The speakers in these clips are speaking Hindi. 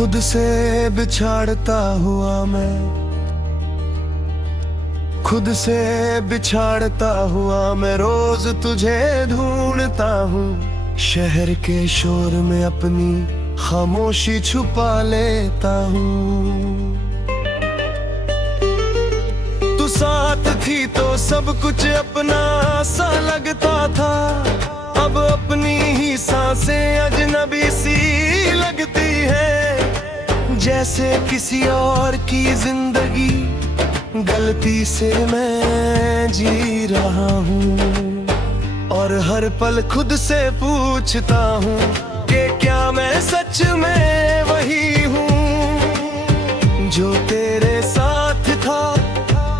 खुद से बिछाड़ता हुआ मैं, खुद से बिछाड़ता हुआ मैं रोज तुझे ढूंढता हूँ। शहर के शोर में अपनी खामोशी छुपा लेता हूँ। तू साथ थी तो सब कुछ अपना सा लगता था, अब अपनी ही सांसें अजनबी सी लगती है। जैसे किसी और की जिंदगी गलती से मैं जी रहा हूँ, और हर पल खुद से पूछता हूँ कि क्या मैं सच में वही हूँ जो तेरे साथ था।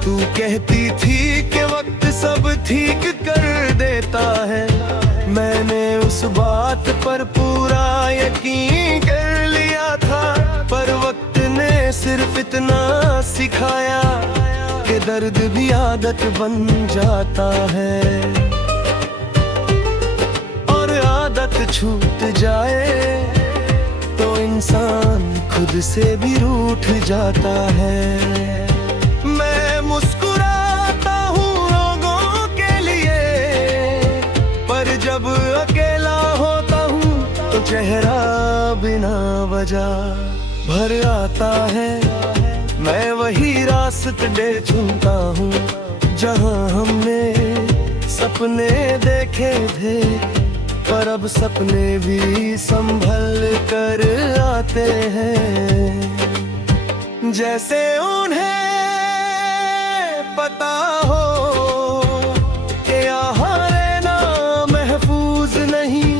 तू कहती थी कि वक्त सब ठीक कर देता है, मैंने उस बात पर पूरा यकीन कर लिया था। पर वक्त ने सिर्फ इतना सिखाया कि दर्द भी आदत बन जाता है, और आदत छूट जाए तो इंसान खुद से भी रूठ जाता है। मैं मुस्कुराता हूँ लोगों के लिए, पर जब अकेला होता हूँ तो चेहरा बिना वजह भर आता है। मैं वही रास्ते चुनता हूँ जहाँ हमने सपने देखे थे, पर अब सपने भी संभल कर आते हैं। जैसे उन्हें पता हो कि यहाँ रहना महफूज नहीं,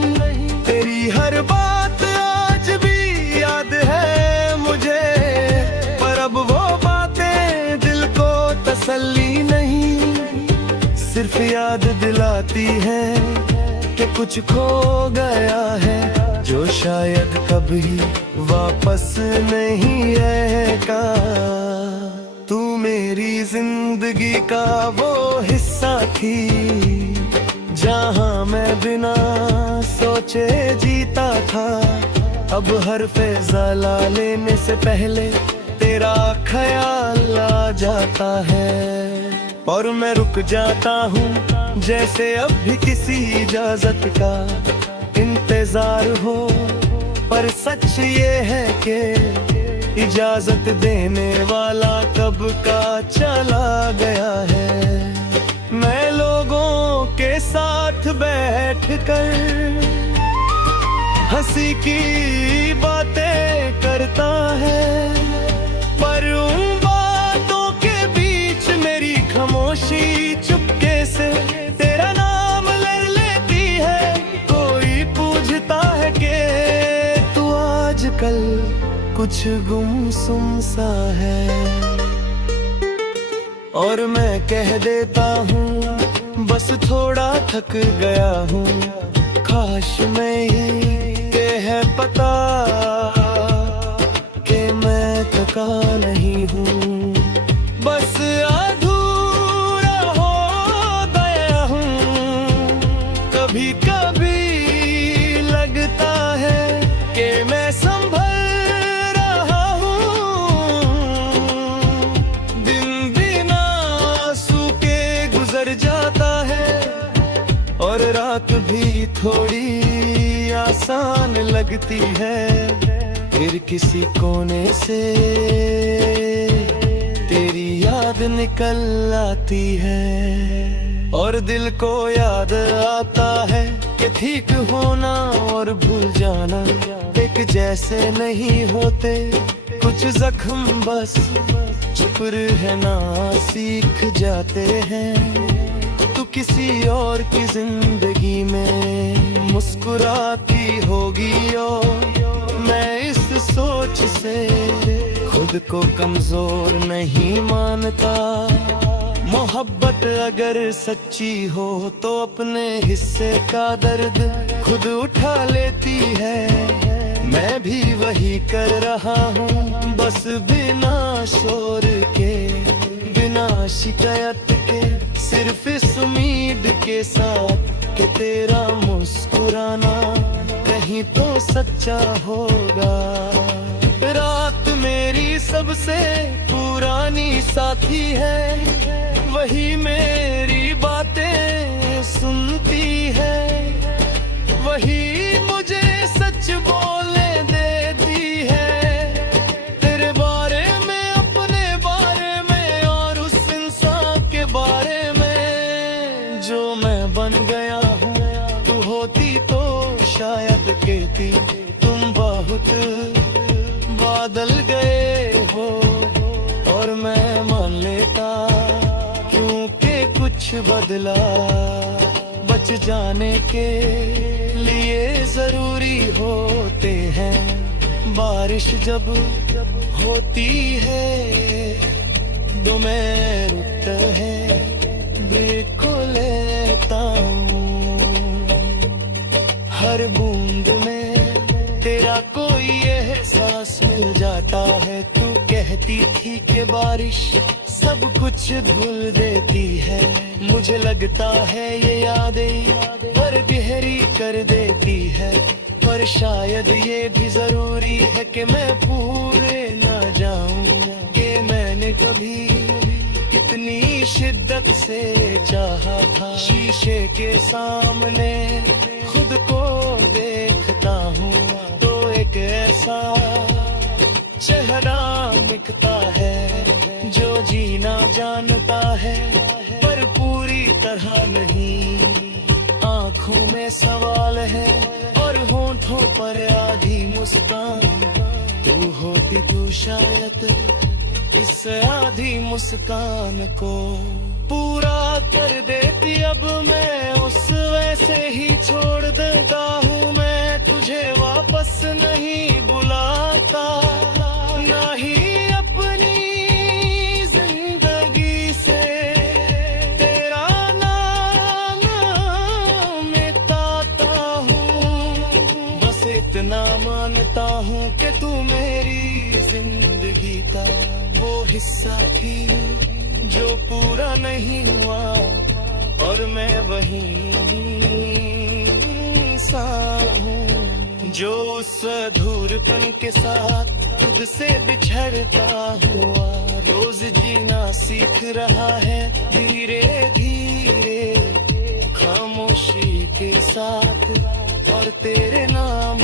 तेरी हर बात आज भी याद है मुझे, पर अब वो बातें दिल को तसल्ली नहीं, सिर्फ याद दिलाती है कि कुछ खो गया है जो शायद कभी वापस नहीं आएगा। तू मेरी जिंदगी का वो हिस्सा थी जहाँ मैं बिना सोचे जीता था। अब हर फैसला लेने से पहले तेरा ख्याल आ जाता है, और मैं रुक जाता हूँ जैसे अब भी किसी इजाजत का इंतजार हो। पर सच ये है कि इजाजत देने वाला कब का चला गया है। मैं लोगों के साथ बैठकर हंसी की बातें करता है, पर उन बातों के बीच मेरी खामोशी चुपके से तेरा नाम ले लेती है। कोई पूछता है कि तू आजकल कुछ गुमसुम सा है, और मैं कह देता हूँ बस थोड़ा थक गया हूँ। काश मैं ही के है पता कि मैं थका नहीं हूँ, बस अधूरा हो गया हूँ। कभी कभी लगता है कि मैं संभल रहा हूँ, दिन बिना आंसू के गुजर जाता है, और रात भी थोड़ी आसान लगती है। फिर किसी कोने से तेरी याद निकल आती है, और दिल को याद आता है कि ठीक होना और भूल जाना एक जैसे नहीं होते। कुछ जख्म बस चुप रहना सीख जाते हैं। तू किसी और की जिंदगी में मुस्कुराती होगी, और मैं इस सोच से खुद को कमजोर नहीं मानता। मोहब्बत अगर सच्ची हो तो अपने हिस्से का दर्द खुद उठा लेती है। मैं भी वही कर रहा हूँ, बस बिना शोर के, बिना शिकायत के, सिर्फ इस उम्मीद के साथ कि तेरा मुस्कुराना कहीं तो सच्चा होगा। रात मेरी सबसे पुरानी साथी है, वही मेरी बातें सुनती है, वही मुझे सच बोलने देती है। तेरे बारे में, अपने बारे में और उस इंसान के बारे में जो मैं बन गया हूँ। तू होती तो शायद कहती तुम बहुत बदल गए हो, और मैं मान लेता क्योंकि कुछ बदला। बच जाने के लिए जरूरी होते हैं बारिश जब होती है, दो मैं रुकता है ब्रेक को लेता हूँ। हर बूंद में तेरा कोई एहसास मिल जाता है। तू कहती थी कि बारिश सब कुछ धुल देती है, मुझे लगता है ये यादें पर गहरी कर देती है। पर शायद ये भी जरूरी है कि मैं पूरे ना जाऊं कि मैंने कभी कितनी शिद्दत से चाहा था। शीशे के सामने खुद को देखता हूँ तो एक ऐसा चेहरा दिखता है जो जीना जानता है पर पूरी तरह नहीं। आँखों में सवाल है और होठों पर आधी मुस्कान। तू होती तो शायद इस आधी मुस्कान को पूरा कर देती। अब मैं उस वैसे ही छोड़ देता हूँ, मैं तुझे वापस नहीं बुलाता, ना ही अपनी जिंदगी से तेरा नाम मिटाता हूँ। बस इतना मानता हूँ कि तू मेरी जिंदगी का वो हिस्सा थी जो पूरा नहीं हुआ, और मैं वही सा हूँ जो उस अधूरपन के साथ खुद से बिछड़ता हुआ रोज जीना सीख रहा है धीरे धीरे खामोशी के साथ। और तेरे नाम